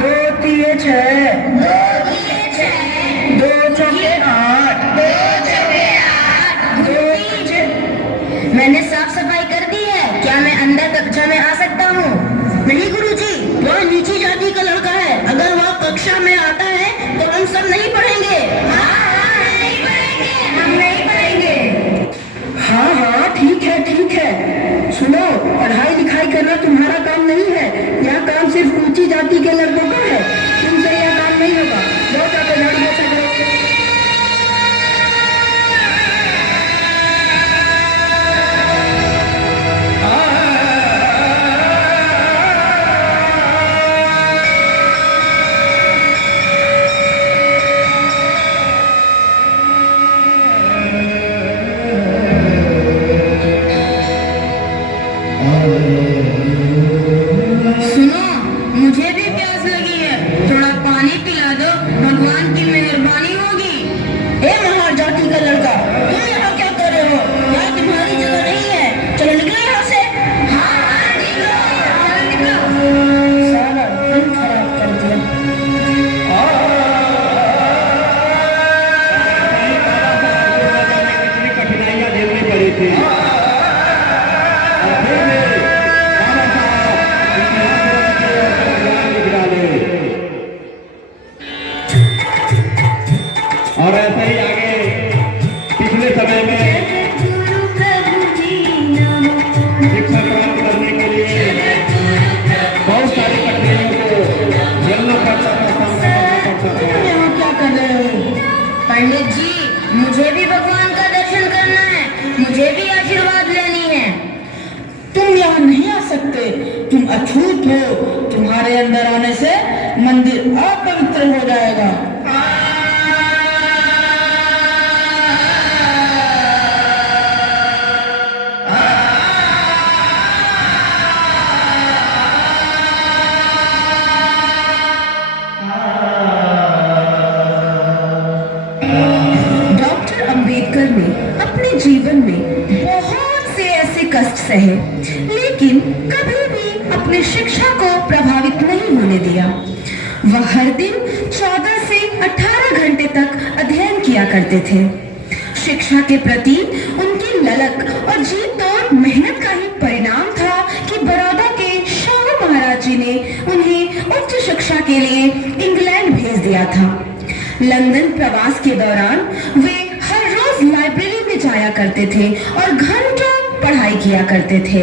दो तिये छह, दो चौके आठ, दो तीजे। मैंने साफ सफाई कर दी है, क्या मैं अंदर कक्षा में आ सकता हूँ? नहीं गुरुजी, वह नीची जाति का लड़का है। अगर वह कक्षा में आता है तो हम सब नहीं पढ़ेंगे। नहीं पढ़ेंगे, हम नहीं पढ़ेंगे। हाँ ठीक है। सुनो, पढ़ाई लिखाई करना तुम्हारा काम नहीं है। यह काम सिर्फ ऊंची जाति के लड़कों का है। तुमसे यह काम नहीं होगा। जाओ जाकर झाड़ू पोछा करो। सुनो, मुझे भी प्यास लगी है, थोड़ा पानी पिला दो, भगवान की मेहरबानी होगी। ए महार जाति का लड़का, तुम यहाँ क्या कर रहे हो? यहाँ तुम्हारी जगह नहीं है। चलो निकलो यहाँ से। निकलो। सारा दिन खराब कर दिया। कठिनाइयां झेलनी पड़ी थी। और ऐसे ही आगे पिछले समय में शिक्षा प्राप्त करने के लिए बहुत सारी कठिनाइयों को झेलना पड़ता था। यहाँ क्या कर रहे हो? पंडित जी, मुझे भी भगवान का दर्शन करना है, मुझे भी आशीर्वाद लेनी है। तुम यहाँ नहीं आ सकते। तुम अछूत हो। तुम्हारे अंदर आने से मंदिर अपवित्र हो जाएगा। डॉक्टर अंबेडकर ने अपने जीवन में बहुत से ऐसे कष्ट सहे, लेकिन कभी भी अपनी शिक्षा को प्रभावित नहीं होने दिया। वह हर दिन 14 से 18 घंटे तक अध्ययन किया करते थे। शिक्षा के प्रति उनकी ललक और जी तोड़ मेहनत का ही परिणाम था कि बड़ौदा के शाहू महाराज जी ने उन्हें उच्च शिक्षा के लिए इंग्लैंड भेज दिया था। लंदन प्रवास के दौरान वे हर रोज लाइब्रेरी में जाया करते थे और घंटों पढ़ाई किया करते थे।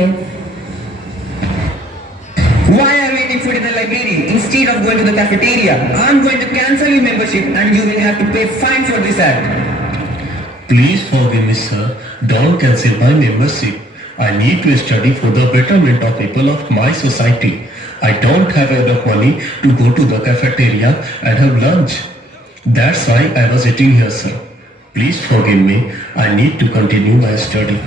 Why are you waiting for the library instead of going to the cafeteria? I'm going to cancel your membership and you will have to pay fine for this act. Please forgive me, sir. Don't cancel my membership. I need to study for the betterment of people of my society. I don't have enough money to go to the cafeteria and have lunch. That's why I was sitting here, sir. Please forgive me. I need to continue my study.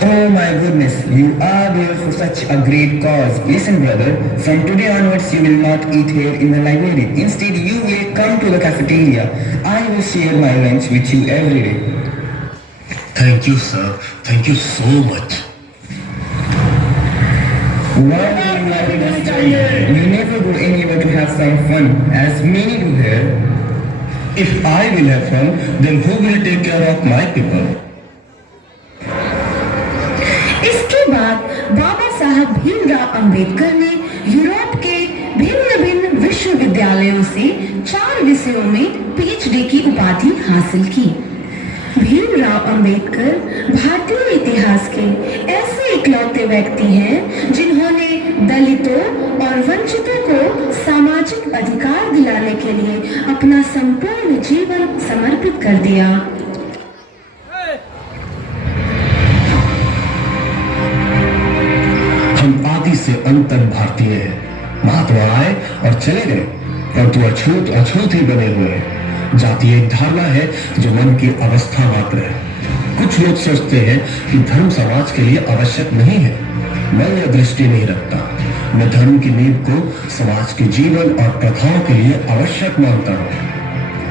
Oh my goodness, you are here for such a great cause. Listen brother, from today onwards you will not eat here in the library. Instead you will come to the cafeteria. I will share my lunch with you every day. Thank you, sir. Thank you so much. What do you like to study? You never go anywhere to have some fun, as many do here. If I will have fun, then who will take care of my people? इसके बाद बाबा साहब भीमराव अंबेडकर ने Europe के भिन्न भिन्न विश्वविद्यालयों से 4 विषयों में पीएचडी की उपाधि हासिल की। भीमराव अंबेडकर भारतीय इतिहास के ऐसे इकलौते व्यक्ति हैं जिन्होंने दलितों और वंचितों को सामाजिक अधिकार दिलाने के लिए अपना संपूर्ण जीवन समर्पित कर दिया। हम आदि से अंत तक भारतीय हैं। महात्मा आए और चले गए, परंतु अछूत अछूत ही बने हुए हैं। जाति एक धारणा है जो मन की अवस्था मात्र है। कुछ लोग सोचते हैं कि धर्म समाज के लिए आवश्यक नहीं है। मैं यह दृष्टि नहीं रखता। मैं धर्म की नींव को समाज के जीवन और प्रथाओं के लिए आवश्यक मानता हूँ।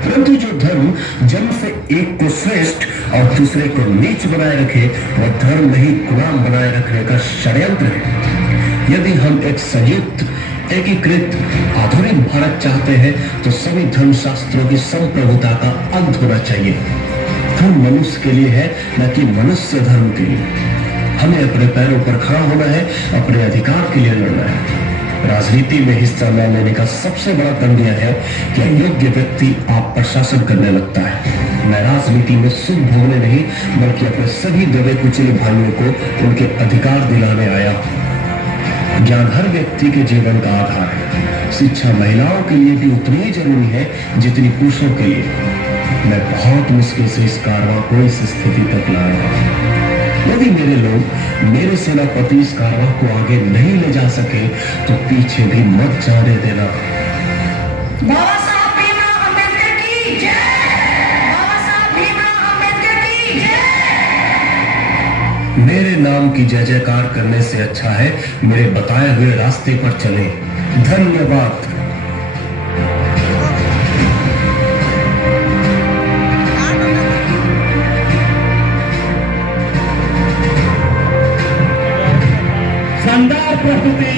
परंतु जो धर्म जन्म से एक को श्रेष्ठ और दूसरे को नीच बनाए रखे, वह धर्म नहीं गुलाम बनाए रखने का षड्यंत्र है। यदि हम एक संयुक्त, एकीकृत, आधुनिक भारत चाहते हैं तो सभी धर्मशास्त्रों की संप्रभुता का अंत होना चाहिए। धर्म मनुष्य के लिए है, न कि मनुष्य धर्म के लिए। हमें अपने पैरों पर खड़ा होना है, अपने अधिकार के लिए लड़ना है। राजनीति में हिस्सा न लेने का सबसे बड़ा दंड यह है कि अयोग्य व्यक्ति आप पर शासन करने लगता है। मैं राजनीति में सुख भोगने नहीं, बल्कि अपने सभी दबे कुचले भाइयों को उनके अधिकार दिलाने आया हूं। ज्ञान हर व्यक्ति के जीवन का आधार है। शिक्षा महिलाओं के लिए भी उतनी ही जरूरी है जितनी पुरुषों के लिए। मैं बहुत मुश्किल से इस कारवां को इस स्थिति तक लाया हूं। यदि मेरे लोग, मेरे सेनापति इस कारवां को आगे नहीं ले जा सके तो पीछे भी मत जाने देना। बाबा साहब भीमराव अम्बेडकर की जय। बाबा साहब भीमराव अम्बेडकर की जय। मेरे नाम की जय जयकार करने से अच्छा है मेरे बताए हुए रास्ते पर चले। धन्यवाद। शानदार प्रस्तुति,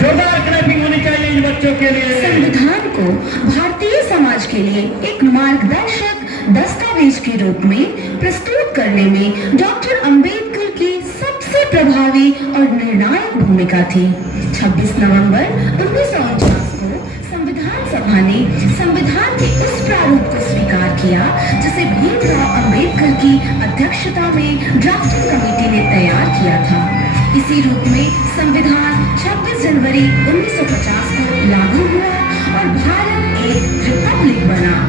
जोरदार क्लैपिंग होनी चाहिए इन बच्चों के लिए। संविधान को भारतीय समाज के लिए एक मार्गदर्शक दस्तावेज के रूप में प्रस्तुत करने में डॉक्टर अंबेडकर की सबसे प्रभावी और निर्णायक भूमिका थी। 26 नवंबर 1949 को संविधान सभा ने संविधान के उस प्रारूप को स्वीकार किया जिसे भीमराव अंबेडकर की अध्यक्षता में ड्राफ्टिंग कमेटी ने तैयार किया था। इसी रूप में संविधान 26 जनवरी 1950 को लागू हुआ और भारत एक रिपब्लिक बना।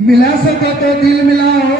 मिला सको तो दिल मिलाओ,